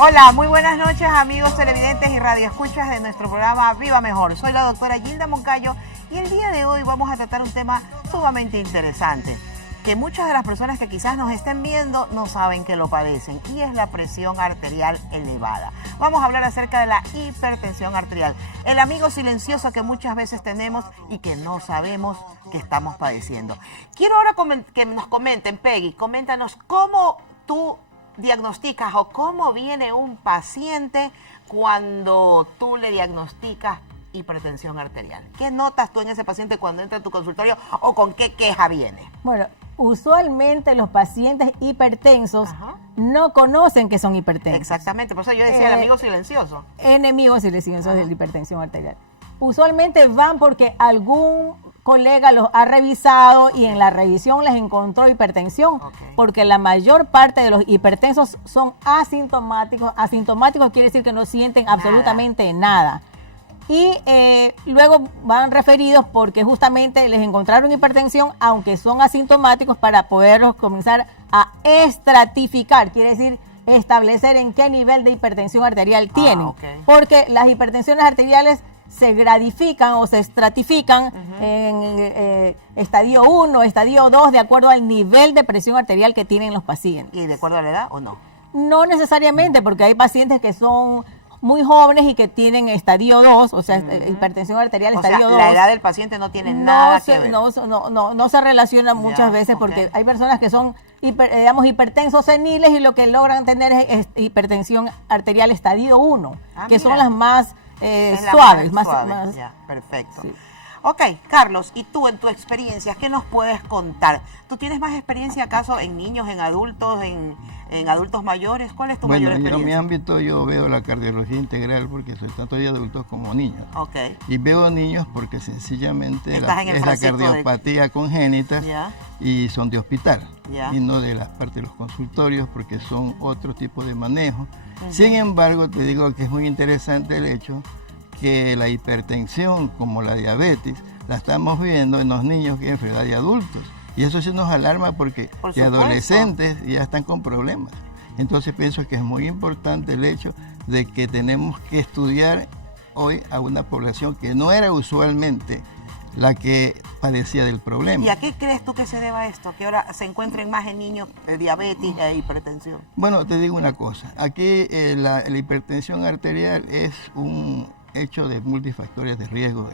Hola, muy buenas noches amigos televidentes y radioescuchas de nuestro programa Viva Mejor. Soy la doctora Gilda Moncayo y el día de hoy vamos a tratar un tema sumamente interesante, que muchas de las personas que quizás nos estén viendo no saben que lo padecen, y es la presión arterial elevada. Vamos a hablar acerca de la hipertensión arterial, el amigo silencioso que muchas veces tenemos y que no sabemos que estamos padeciendo. Quiero ahora que nos comenten, Peggy, coméntanos cómo tú diagnosticas o cómo viene un paciente cuando tú le diagnosticas hipertensión arterial. ¿Qué notas tú en ese paciente cuando entra a tu consultorio o con qué queja viene? Bueno, usualmente los pacientes hipertensos no conocen que son hipertensos. Exactamente, por eso yo decía el amigo silencioso. Enemigos silenciosos de la hipertensión arterial. Usualmente van porque algún colega los ha revisado y en la revisión les encontró hipertensión, porque la mayor parte de los hipertensos son asintomáticos. Asintomáticos quiere decir que no sienten absolutamente nada. Y luego van referidos porque justamente les encontraron hipertensión, aunque son asintomáticos, para poderlos comenzar a estratificar, quiere decir establecer en qué nivel de hipertensión arterial tienen. Porque las hipertensiones arteriales se gradifican o se estratifican en estadio 1, estadio 2, de acuerdo al nivel de presión arterial que tienen los pacientes. ¿Y de acuerdo a la edad o no? No necesariamente, porque hay pacientes que son muy jóvenes y que tienen estadio 2, o sea, hipertensión arterial estadio 2. La edad del paciente no tiene nada que ver. No se relaciona muchas veces porque hay personas que son, hipertensos seniles y lo que logran tener es hipertensión arterial estadio 1, que son las más suaves. Más, ya, perfecto. Sí. Ok, Carlos, y tú en tu experiencia, ¿qué nos puedes contar? ¿Tú tienes más experiencia acaso en niños, en adultos, en adultos mayores? ¿Cuál es tu mayor experiencia? En mi ámbito yo veo la cardiología integral porque soy tanto de adultos como niños. Okay. Y veo niños porque sencillamente es la cardiopatía congénita y son de hospital y no de las partes de los consultorios porque son otro tipo de manejo. Sin embargo, te digo que es muy interesante el hecho que la hipertensión, como la diabetes, la estamos viendo en los niños que es enfermedad de adultos. Y eso sí nos alarma porque de adolescentes ya están con problemas. Entonces pienso que es muy importante el hecho de que tenemos que estudiar hoy a una población que no era usualmente la que padecía del problema. ¿Y a qué crees tú que se deba esto? Que ahora se encuentren más en niños diabetes e hipertensión. Bueno, te digo una cosa. Aquí la hipertensión arterial es un hecho de multifactores de riesgo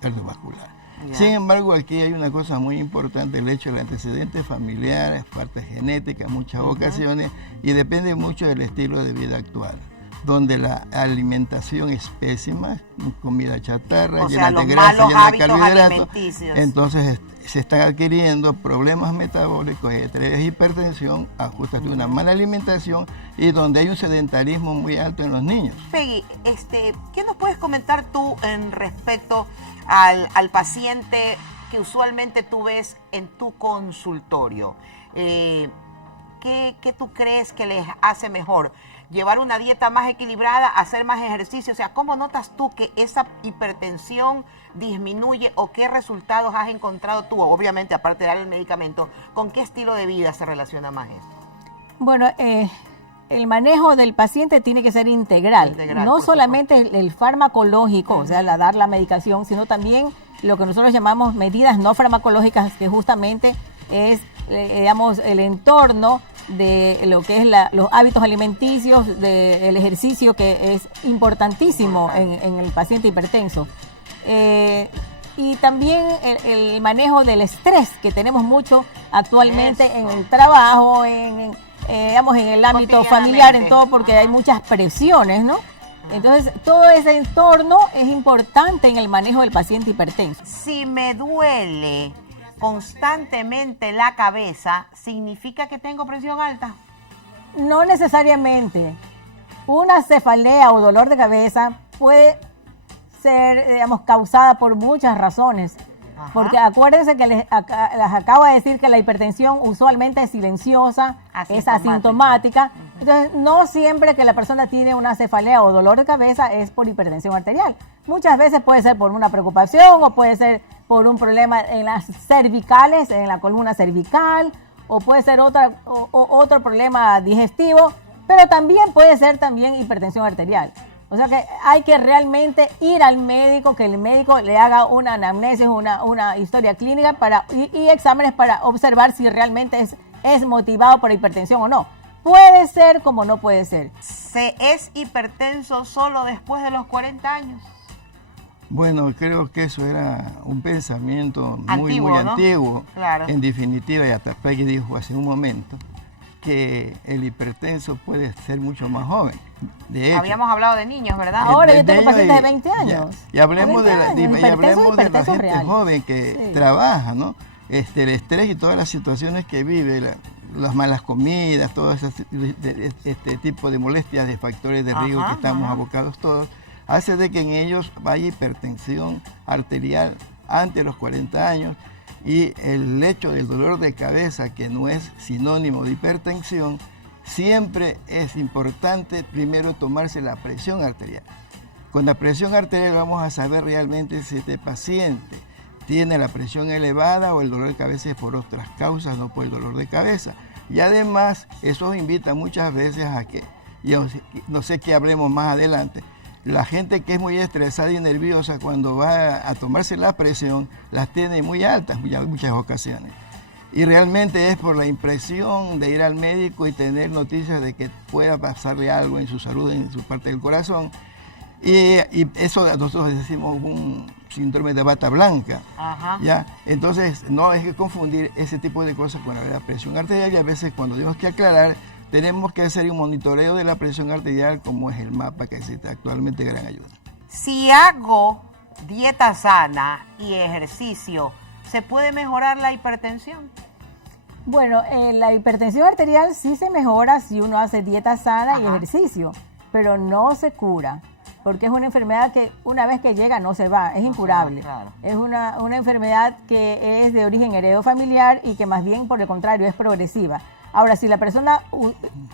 cardiovascular. Sin embargo, aquí hay una cosa muy importante, el hecho del antecedente familiar, parte genética en muchas ocasiones, y depende mucho del estilo de vida actual, donde la alimentación es pésima, comida chatarra, llena de grasa, llena de carbohidratos, entonces se están adquiriendo problemas metabólicos, entre hipertensión, ajustes de una mala alimentación y donde hay un sedentarismo muy alto en los niños. Peggy, ¿qué nos puedes comentar tú en respecto al paciente que usualmente tú ves en tu consultorio? ¿Qué tú crees que les hace mejor? ¿Llevar una dieta más equilibrada, hacer más ejercicio? O sea, ¿cómo notas tú que esa hipertensión disminuye o qué resultados has encontrado tú? Obviamente, aparte de dar el medicamento, ¿con qué estilo de vida se relaciona más esto? Bueno, el manejo del paciente tiene que ser integral no solamente el farmacológico, o sea, dar la medicación, sino también lo que nosotros llamamos medidas no farmacológicas, que justamente es, digamos, el entorno de lo que es los hábitos alimenticios, del ejercicio, que es importantísimo en el paciente hipertenso. Y también el manejo del estrés, que tenemos mucho actualmente en el trabajo, digamos, en el ámbito familiar, en todo, porque hay muchas presiones, ¿no? Entonces, todo ese entorno es importante en el manejo del paciente hipertenso. Si me duele constantemente la cabeza, ¿significa que tengo presión alta? No necesariamente. Una cefalea o dolor de cabeza puede ser, digamos, causada por muchas razones. Porque acuérdense que les acabo de decir que la hipertensión usualmente es silenciosa, es asintomática. Entonces, no siempre que la persona tiene una cefalea o dolor de cabeza es por hipertensión arterial. Muchas veces puede ser por una preocupación o puede ser por un problema en las cervicales, en la columna cervical, o puede ser otro problema digestivo. Pero también puede ser también hipertensión arterial. O sea que hay que realmente ir al médico, que el médico le haga una anamnesis, una historia clínica y exámenes para observar si realmente es motivado por hipertensión o no. Puede ser como no puede ser. ¿Se es hipertenso solo después de los 40 años? Bueno, creo que eso era un pensamiento muy ¿no? antiguo. Claro. En definitiva, y hasta Peggy dijo hace un momento, que el hipertenso puede ser mucho más joven. De hecho, habíamos hablado de niños, ¿verdad? Ahora yo tengo pacientes de 20 años. Y hablemos de la gente real. joven que trabaja, ¿no? El estrés y todas las situaciones que vive, las malas comidas, todo este tipo de molestias, de factores de riesgo que estamos abocados todos, hace de que en ellos vaya hipertensión arterial antes de los 40 años. Y el hecho del dolor de cabeza, que no es sinónimo de hipertensión, siempre es importante primero tomarse la presión arterial. Con la presión arterial vamos a saber realmente si este paciente tiene la presión elevada o el dolor de cabeza es por otras causas, no por el dolor de cabeza. Y además, eso invita muchas veces a que, no sé qué hablemos más adelante, la gente que es muy estresada y nerviosa cuando va a tomarse la presión, las tiene muy altas muchas ocasiones. Y realmente es por la impresión de ir al médico y tener noticias de que pueda pasarle algo en su salud, en su parte del corazón. Y eso nosotros decimos un síndrome de bata blanca. ¿Ya? Entonces no hay que confundir ese tipo de cosas con la presión arterial, y a veces cuando tenemos que aclarar, tenemos que hacer un monitoreo de la presión arterial, como es el mapa que existe actualmente, gran ayuda. Si hago dieta sana y ejercicio, ¿se puede mejorar la hipertensión? Bueno, la hipertensión arterial sí se mejora si uno hace dieta sana y ejercicio, pero no se cura, porque es una enfermedad que una vez que llega no se va, es incurable. Claro. Es una enfermedad que es de origen heredofamiliar y que más bien, por el contrario, es progresiva. Ahora, si la persona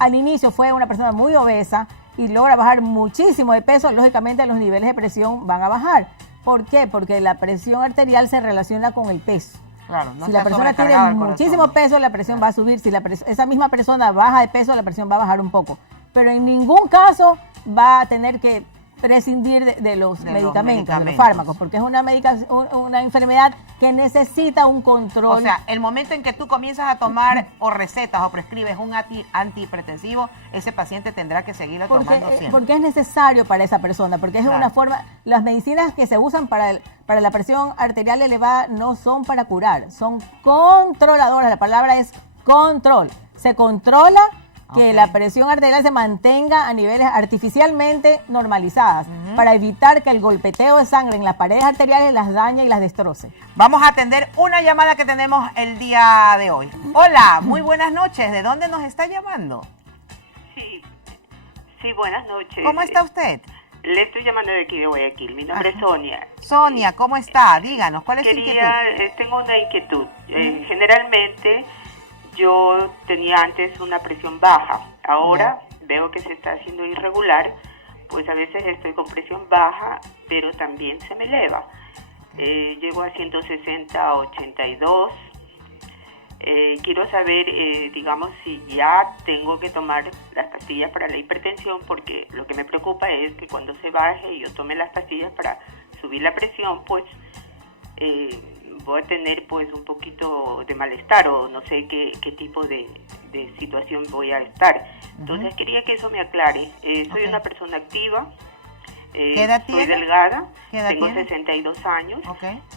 al inicio fue una persona muy obesa y logra bajar muchísimo de peso, lógicamente los niveles de presión van a bajar. ¿Por qué? Porque la presión arterial se relaciona con el peso. Claro, no si la persona tiene muchísimo peso, la presión va a subir. Si esa misma persona baja de peso, la presión va a bajar un poco. Pero en ningún caso va a tener que prescindir de los medicamentos, de los fármacos, porque es una enfermedad que necesita un control. O sea, el momento en que tú comienzas a tomar o recetas o prescribes un antihipertensivo, ese paciente tendrá que seguirlo tomando siempre. Porque es necesario para esa persona, porque es una forma, las medicinas que se usan para la presión arterial elevada no son para curar, son controladoras, la palabra es control, se controla que la presión arterial se mantenga a niveles artificialmente normalizadas para evitar que el golpeteo de sangre en las paredes arteriales las dañe y las destroce. Vamos a atender una llamada que tenemos el día de hoy. Hola, muy buenas noches. ¿De dónde nos está llamando? Sí, buenas noches. ¿Cómo está usted? Le estoy llamando de aquí de Guayaquil. Mi nombre es Sonia. Sonia, ¿cómo está? Díganos, ¿cuál es su inquietud? Tengo una inquietud. Generalmente yo tenía antes una presión baja, ahora veo que se está haciendo irregular, pues a veces estoy con presión baja, pero también se me eleva. Llego a 160, a 82. Quiero saber, digamos, si ya tengo que tomar las pastillas para la hipertensión, porque lo que me preocupa es que cuando se baje y yo tome las pastillas para subir la presión, pues voy a tener pues un poquito de malestar o no sé qué tipo de situación voy a estar. Entonces quería que eso me aclare. Soy una persona activa, ¿qué edad soy delgada, tengo tiene? 62 años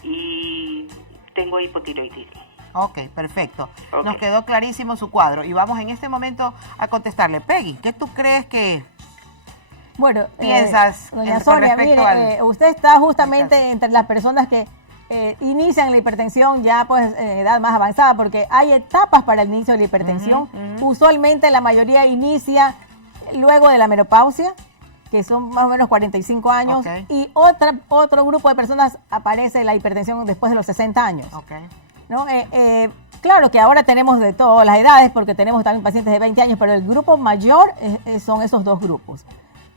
y tengo hipotiroidismo. Ok, perfecto. Nos quedó clarísimo su cuadro y vamos en este momento a contestarle. Peggy, ¿qué tú crees que piensas? Doña Sonia, mire, usted está justamente entre las personas que inician la hipertensión ya pues en edad más avanzada, porque hay etapas para el inicio de la hipertensión. Usualmente la mayoría inicia luego de la menopausia, que son más o menos 45 años, y otro grupo de personas aparece la hipertensión después de los 60 años. ¿No? Claro que ahora tenemos de todas las edades, porque tenemos también pacientes de 20 años, pero el grupo mayor son esos dos grupos.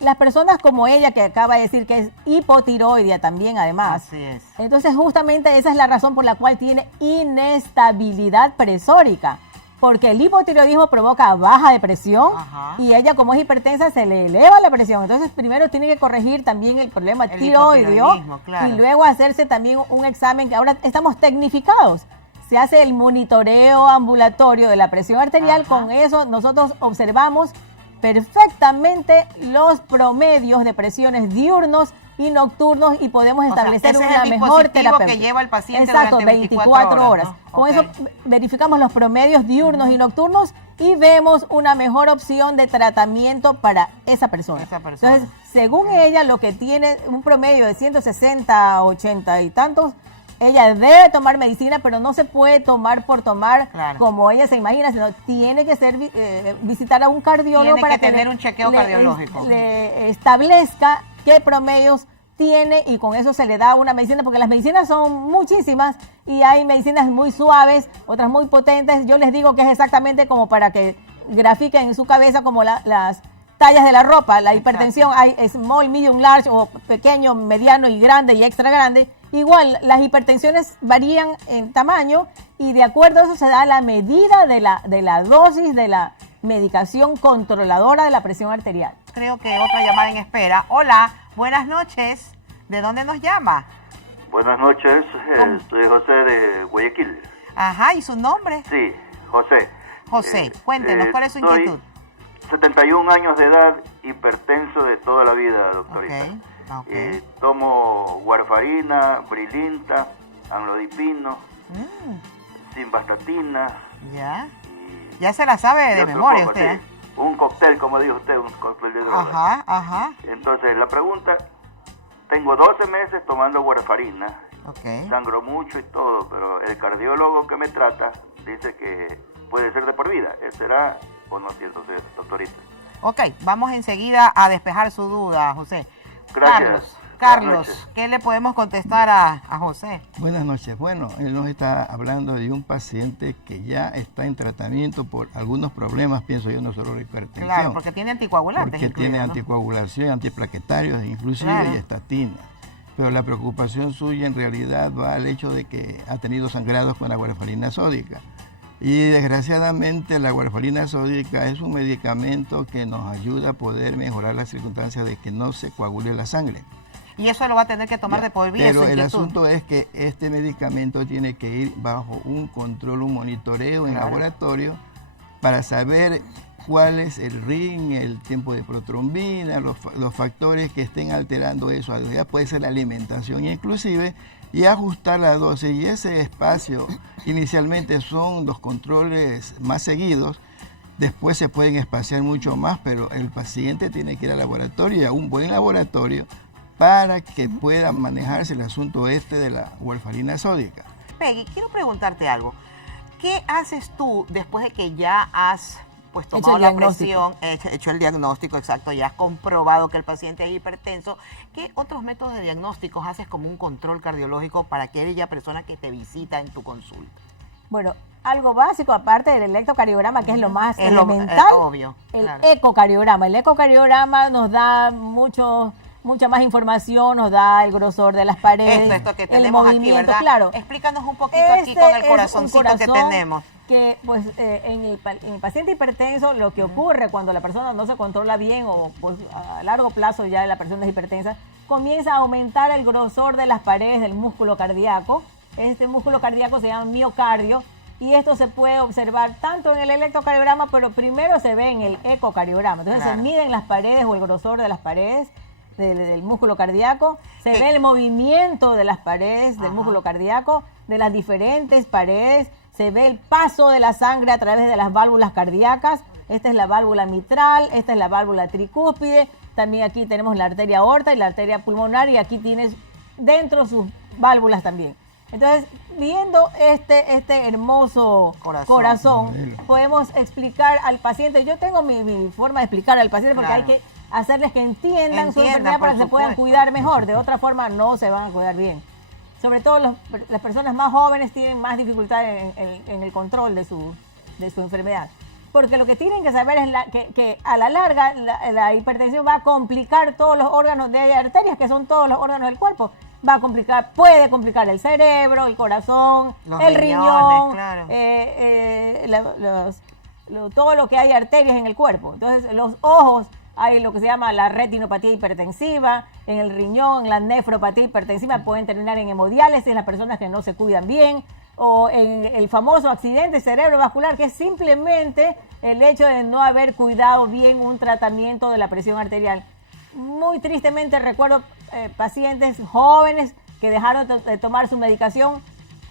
Las personas como ella, que acaba de decir que es hipotiroidea también, además. Así es. Entonces, justamente esa es la razón por la cual tiene inestabilidad presórica. porque el hipotiroidismo provoca baja de presión y ella, como es hipertensa, se le eleva la presión. Entonces, primero tiene que corregir también el problema tiroideo y luego hacerse también un examen que ahora estamos tecnificados. Se hace el monitoreo ambulatorio de la presión arterial. Con eso nosotros observamos perfectamente los promedios de presiones diurnos y nocturnos y podemos establecer una mejor terapia que lleva el paciente. Exacto, 24 horas. ¿No? Con eso verificamos los promedios diurnos y nocturnos y vemos una mejor opción de tratamiento para esa persona. Entonces, según ella, lo que tiene un promedio de 160, 80 y tantos, ella debe tomar medicina, pero no se puede tomar por tomar como ella se imagina, sino tiene que ser visitar a un cardiólogo para tener un chequeo cardiológico. Le establezca qué promedios tiene y con eso se le da una medicina, porque las medicinas son muchísimas y hay medicinas muy suaves, otras muy potentes. Yo les digo que es exactamente como para que grafiquen en su cabeza como las tallas de la ropa, la hipertensión, hay small, medium, large o pequeño, mediano y grande y extra grande. Igual, las hipertensiones varían en tamaño y de acuerdo a eso se da la medida de la dosis de la medicación controladora de la presión arterial. Creo que otra llamada en espera. Hola, buenas noches. ¿De dónde nos llama? Buenas noches, soy José de Guayaquil. Ajá, ¿y su nombre? Sí, José. José, cuéntenos, ¿cuál es su inquietud? 71 años de edad, hipertenso de toda la vida, doctorita. Tomo warfarina, brilinta, amlodipino, simvastatina. Ya se la sabe de memoria usted. Sí. Un cóctel, como dijo usted, un cóctel de drogas. Ajá. Entonces, la pregunta, tengo 12 meses tomando warfarina. Sangro mucho y todo, pero el cardiólogo que me trata dice que puede ser de por vida. ¿Será o no cierto, doctorita? Ok, vamos enseguida a despejar su duda, José. Gracias. Carlos, ¿qué le podemos contestar a José? Buenas noches. Bueno, él nos está hablando de un paciente que ya está en tratamiento por algunos problemas, pienso yo, no solo la hipertensión. Claro, porque tiene anticoagulantes. Porque tiene anticoagulación, antiplaquetarios, inclusive y estatina. Pero la preocupación suya en realidad va al hecho de que ha tenido sangrados con la warfarina sódica. Y desgraciadamente la warfarina sódica es un medicamento que nos ayuda a poder mejorar las circunstancias de que no se coagule la sangre. Y eso lo va a tener que tomar de por vida. Pero el asunto es que este medicamento tiene que ir bajo un control, un monitoreo en laboratorio para saber cuál es el ring, el tiempo de protrombina, los factores que estén alterando eso. Ya puede ser la alimentación inclusive, y ajustar la dosis. Y ese espacio inicialmente son los controles más seguidos, después se pueden espaciar mucho más, pero el paciente tiene que ir al laboratorio, y a un buen laboratorio, para que pueda manejarse el asunto de la warfarina sódica. Peggy, quiero preguntarte algo. ¿Qué haces tú después de que ya has tomado la presión, hecho el diagnóstico, exacto, ya has comprobado que el paciente es hipertenso? ¿Qué otros métodos de diagnósticos haces como un control cardiológico para aquella persona que te visita en tu consulta? Bueno, algo básico, aparte del electrocardiograma, que es lo más elemental, obvio, el ecocardiograma. El ecocardiograma nos da mucha más información, nos da el grosor de las paredes, esto que tenemos el movimiento, aquí, ¿verdad? Claro. Explícanos un poquito aquí con el corazoncito que tenemos. Que pues en el paciente hipertenso lo que ocurre cuando la persona no se controla bien o pues, a largo plazo ya la persona es hipertensa, comienza a aumentar el grosor de las paredes del músculo cardíaco. Este músculo cardíaco se llama miocardio y esto se puede observar tanto en el electrocardiograma, pero primero se ve en el ecocardiograma. Entonces se miden las paredes o el grosor de las paredes del músculo cardíaco, se ve el movimiento de las paredes del músculo cardíaco, de las diferentes paredes, se ve el paso de la sangre a través de las válvulas cardíacas. Esta es la válvula mitral, esta es la válvula tricúspide, también aquí tenemos la arteria aorta y la arteria pulmonar, y aquí tienes dentro sus válvulas también. Entonces, viendo este hermoso corazón, podemos explicar al paciente. Yo tengo mi forma de explicar al paciente porque hay que hacerles que entiendan su enfermedad para que se puedan cuidar mejor. De otra forma, no se van a cuidar bien. Sobre todo las personas más jóvenes tienen más dificultad en el control de su enfermedad. Porque lo que tienen que saber es que a la larga la hipertensión va a complicar todos los órganos de arterias, que son todos los órganos del cuerpo. va a complicar, puede complicar el cerebro, el corazón, el riñón, claro. Todo lo que hay arterias en el cuerpo. Entonces, los ojos, hay lo que se llama la retinopatía hipertensiva, en el riñón, la nefropatía hipertensiva, pueden terminar en hemodiálisis en las personas que no se cuidan bien, o en el famoso accidente cerebrovascular, que es simplemente el hecho de no haber cuidado bien un tratamiento de la presión arterial. Muy tristemente recuerdo pacientes jóvenes que dejaron de tomar su medicación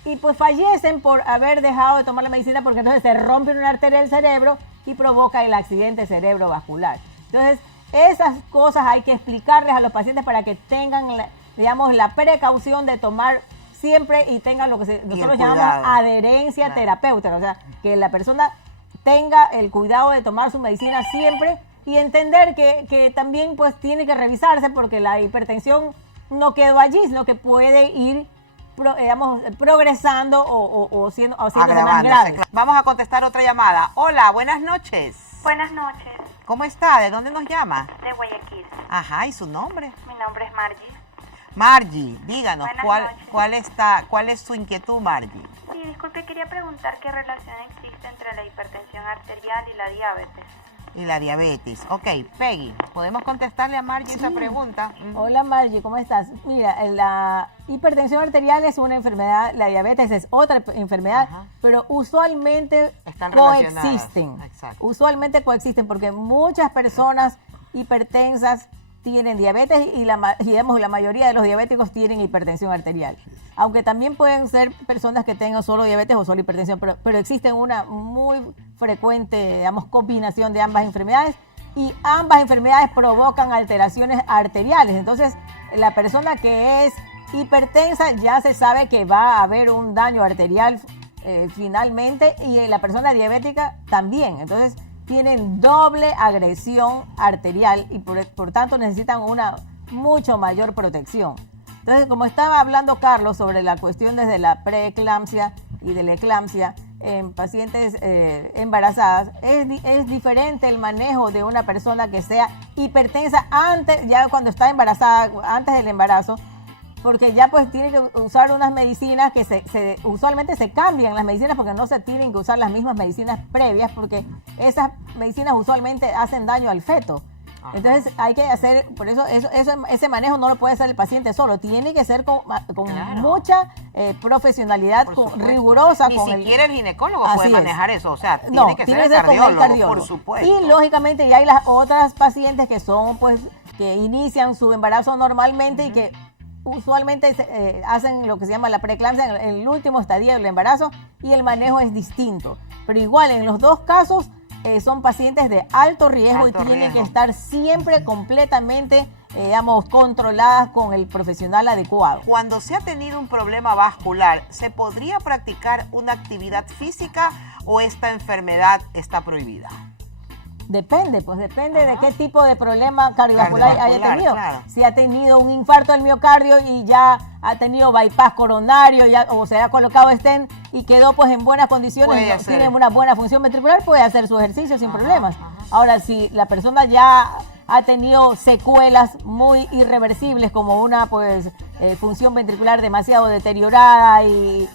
y pues fallecen por haber dejado de tomar la medicina, porque entonces se rompe una arteria del cerebro y provoca el accidente cerebrovascular. Entonces, esas cosas hay que explicarles a los pacientes para que tengan, la precaución de tomar siempre y tengan lo que nosotros llamamos adherencia terapéutica, o sea, que la persona tenga el cuidado de tomar su medicina siempre y entender que también pues tiene que revisarse, porque la hipertensión no quedó allí, sino que puede ir progresando o siendo más grave. Vamos a contestar otra llamada. Hola, buenas noches. Buenas noches. ¿Cómo está? ¿De dónde nos llama? De Guayaquil. Ajá, ¿y su nombre? Mi nombre es Margie. Margie, díganos, ¿cuál es su inquietud, Margie? Sí, disculpe, quería preguntar qué relación existe entre la hipertensión arterial y la diabetes. Y la diabetes. Ok, Peggy, ¿podemos contestarle a Margie esa pregunta? Hola Margie, ¿cómo estás? Mira, la hipertensión arterial es una enfermedad, la diabetes es otra enfermedad, pero usualmente coexisten. Exacto. Usualmente coexisten porque muchas personas hipertensas tienen diabetes y la mayoría de los diabéticos tienen hipertensión arterial. Aunque también pueden ser personas que tengan solo diabetes o solo hipertensión, pero existe una muy frecuente, combinación de ambas enfermedades, y ambas enfermedades provocan alteraciones arteriales. Entonces, la persona que es hipertensa ya se sabe que va a haber un daño arterial finalmente, y la persona diabética también. Entonces, tienen doble agresión arterial y por tanto necesitan una mucho mayor protección. Entonces, como estaba hablando Carlos sobre la cuestión desde la preeclampsia y de la eclampsia en pacientes embarazadas, es diferente el manejo de una persona que sea hipertensa ya cuando está embarazada, antes del embarazo, porque ya pues tiene que usar unas medicinas que usualmente se cambian las medicinas, porque no se tienen que usar las mismas medicinas previas, porque esas medicinas usualmente hacen daño al feto. Entonces hay que hacer, por eso ese manejo no lo puede hacer el paciente solo, tiene que ser con mucha profesionalidad, rigurosa. Ni siquiera el ginecólogo puede manejar eso, o sea, tiene que ser el cardiólogo, por supuesto. Y lógicamente ya hay las otras pacientes que son pues que inician su embarazo normalmente y que usualmente hacen lo que se llama la preeclampsia en el último estadio del embarazo, y el manejo es distinto. Pero igual en los dos casos son pacientes de alto riesgo y tienen que estar siempre completamente, controladas con el profesional adecuado. Cuando se ha tenido un problema vascular, ¿se podría practicar una actividad física o esta enfermedad está prohibida? Depende de qué tipo de problema cardiovascular haya tenido. Claro. Si ha tenido un infarto del miocardio y ya ha tenido bypass coronario, o se ha colocado stent y quedó pues en buenas condiciones, tiene una buena función ventricular, puede hacer su ejercicio sin problemas. Ahora, si la persona ya ha tenido secuelas muy irreversibles, como una función ventricular demasiado deteriorada y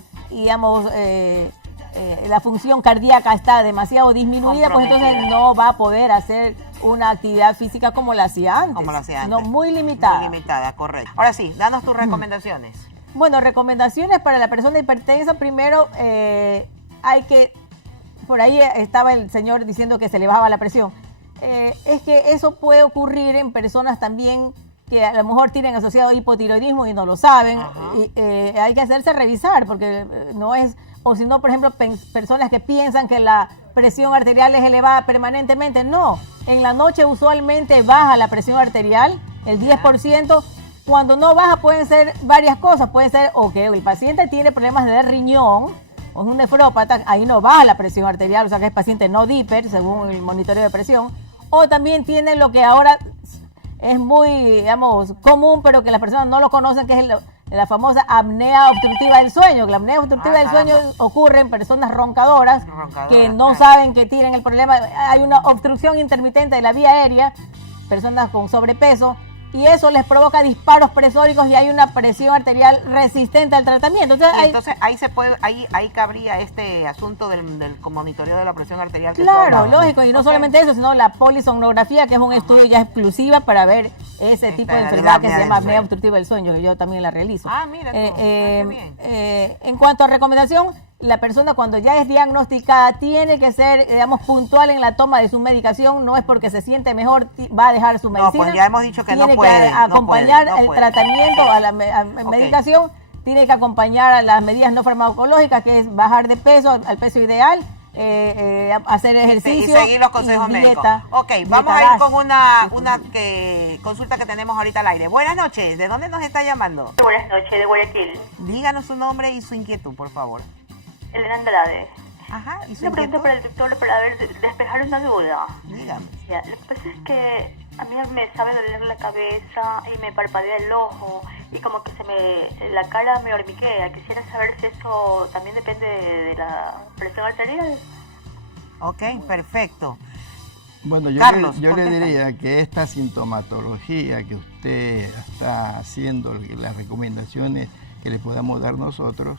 la función cardíaca está demasiado disminuida, pues entonces no va a poder hacer una actividad física como la hacía antes. No, muy limitada. Muy limitada, correcto. Ahora sí, danos tus recomendaciones. Bueno, recomendaciones para la persona hipertensa. Primero, por ahí estaba el señor diciendo que se le bajaba la presión. Es que eso puede ocurrir en personas también que a lo mejor tienen asociado hipotiroidismo y no lo saben. Hay que hacerse revisar, porque no es... O si no, por ejemplo, personas que piensan que la presión arterial es elevada permanentemente. No, en la noche usualmente baja la presión arterial, el 10%. Cuando no baja pueden ser varias cosas. Puede ser que el paciente tiene problemas de riñón, o es un nefrópata, ahí no baja la presión arterial, o sea que es paciente no diper, según el monitoreo de presión. O también tiene lo que ahora es muy, común, pero que las personas no lo conocen, que es la famosa apnea obstructiva del sueño. La apnea obstructiva del sueño ocurre en personas roncadoras que no saben que tienen el problema. Hay una obstrucción intermitente de la vía aérea, personas con sobrepeso, y eso les provoca disparos presóricos y hay una presión arterial resistente al tratamiento. Entonces ahí cabría este asunto del monitoreo de la presión arterial. Claro, lógico, y no solamente eso, sino la polisomnografía, que es un estudio ya exclusiva para ver ese tipo de enfermedad que se llama apnea obstructiva del sueño, que yo también la realizo. Mira qué bien. En cuanto a recomendación, la persona cuando ya es diagnosticada tiene que ser, digamos, puntual en la toma de su medicación. No es porque se siente mejor va a dejar su medicina. No, pues ya hemos dicho que no puede. Tiene que acompañar el tratamiamiento a la medicación, tiene que acompañar a las medidas no farmacológicas, que es bajar de peso al peso ideal, hacer ejercicio y seguir los consejos médicos. Ok, vamos a ir con una consulta que tenemos ahorita al aire. Buenas noches, ¿de dónde nos está llamando? Buenas noches, de Guayaquil. Díganos su nombre y su inquietud, por favor. Elena Andrade. Ajá, ¿y su Una pregunta para el doctor para despejar una duda. Dígame. Ya, lo que pasa es que a mí me sabe doler la cabeza y me parpadea el ojo y como que la cara me hormiguea. Quisiera saber si eso también depende de la presión arterial. Ok, perfecto. Bueno, yo le diría que esta sintomatología que usted está haciendo, las recomendaciones que le podamos dar nosotros,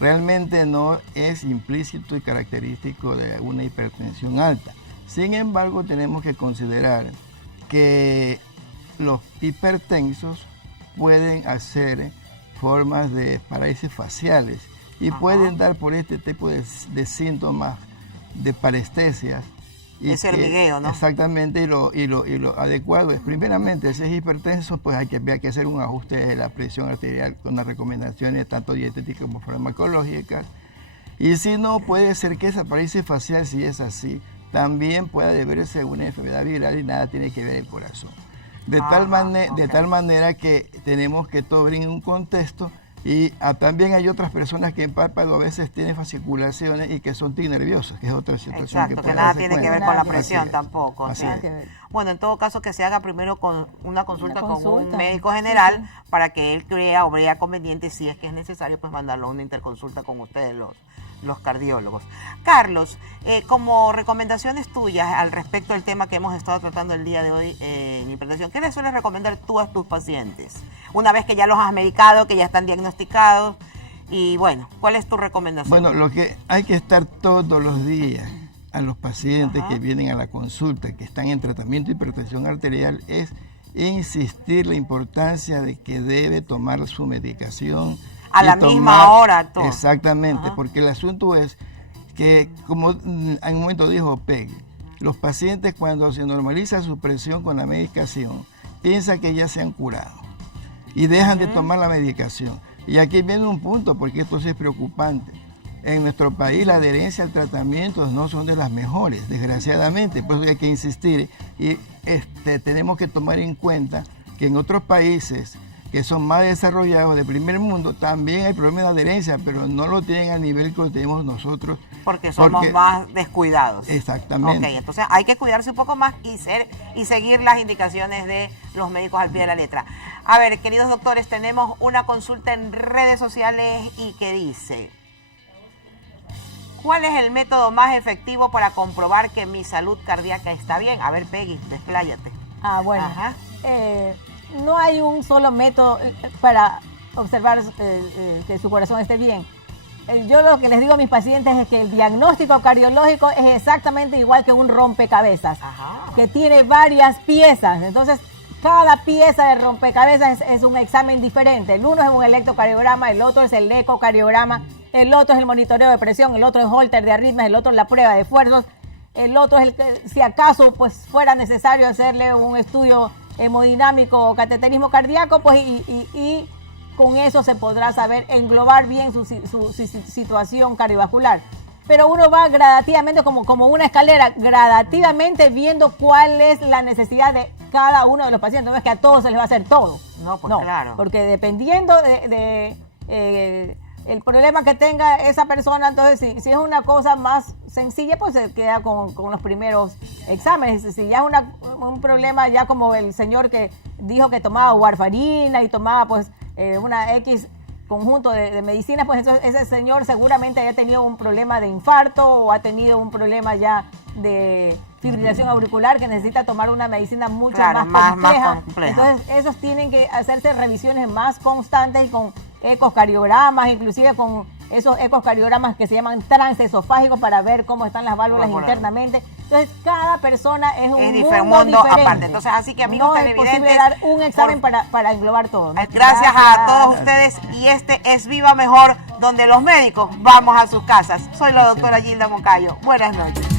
realmente no es implícito y característico de una hipertensión alta. Sin embargo, tenemos que considerar que los hipertensos pueden hacer formas de parálisis faciales y pueden dar por este tipo de síntomas de parestesias. Ese hormigueo, ¿no? Exactamente, y lo adecuado es, primeramente, si es hipertenso, pues hay que hacer un ajuste de la presión arterial con las recomendaciones tanto dietéticas como farmacológicas. Y si no, puede ser que esa parálisis facial, si es así, también pueda deberse a una enfermedad viral y nada tiene que ver el corazón. De tal manera que tenemos que todo ver en un contexto. Y también hay otras personas que en párpado a veces tienen fasciculaciones y que son nerviosas, que es otra situación. Exacto, que nada tiene que ver con la presión tampoco. Así es. Bueno, en todo caso que se haga primero con una consulta con un médico general para que él vea conveniente, si es que es necesario, pues mandarlo a una interconsulta con ustedes los cardiólogos. Carlos, como recomendaciones tuyas al respecto del tema que hemos estado tratando el día de hoy en hipertensión, ¿qué le sueles recomendar tú a tus pacientes? Una vez que ya los has medicado, que ya están diagnosticados, y bueno, ¿cuál es tu recomendación? Bueno, lo que hay que estar todos los días a los pacientes que vienen a la consulta, que están en tratamiento de hipertensión arterial, es insistir la importancia de que debe tomar su medicación a la misma hora, todo. Exactamente, porque el asunto es que, como en un momento dijo Peggy, los pacientes cuando se normaliza su presión con la medicación, piensan que ya se han curado y dejan de tomar la medicación. Y aquí viene un punto, porque esto sí es preocupante. En nuestro país la adherencia al tratamiento no son de las mejores, desgraciadamente, por eso hay que insistir y tenemos que tomar en cuenta que en otros países que son más desarrollados, de primer mundo, también hay problemas de adherencia, pero no lo tienen a nivel que lo tenemos nosotros. Porque somos más descuidados. Exactamente. Ok, entonces hay que cuidarse un poco más y seguir las indicaciones de los médicos al pie de la letra. A ver, queridos doctores, tenemos una consulta en redes sociales y que dice: ¿cuál es el método más efectivo para comprobar que mi salud cardíaca está bien? A ver, Peggy, despláyate. Bueno. Ajá. No hay un solo método para observar que su corazón esté bien. Yo lo que les digo a mis pacientes es que el diagnóstico cardiológico es exactamente igual que un rompecabezas, que tiene varias piezas. Entonces, cada pieza de rompecabezas es un examen diferente. El uno es un electrocardiograma, el otro es el ecocardiograma, el otro es el monitoreo de presión, el otro es holter de arritmias, el otro es la prueba de esfuerzos, el otro es el que, si acaso pues fuera necesario hacerle un estudio hemodinámico o cateterismo cardíaco, pues y con eso se podrá saber englobar bien su situación cardiovascular. Pero uno va gradativamente, como una escalera, gradativamente viendo cuál es la necesidad de cada uno de los pacientes. No es que a todos se les va a hacer todo. No, pues claro. Porque dependiendo el problema que tenga esa persona, entonces si es una cosa más sencilla, pues se queda con los primeros exámenes. Si ya es un problema ya como el señor que dijo que tomaba warfarina y tomaba pues una X conjunto de medicinas, pues entonces ese señor seguramente haya tenido un problema de infarto o ha tenido un problema ya de fibrilación auricular, que necesita tomar una medicina mucho más compleja. Entonces, esos tienen que hacerse revisiones más constantes y con ecocardiogramas, inclusive con esos ecocardiogramas que se llaman transesofágicos para ver cómo están las válvulas internamente. Entonces, cada persona es un mundo diferente. Aparte. Entonces, así que amigos televidentes, es posible dar un examen para englobar todo, ¿no? Gracias a todos ustedes, y este es Viva Mejor, donde los médicos vamos a sus casas. Soy la doctora Gilda Moncayo. Buenas noches.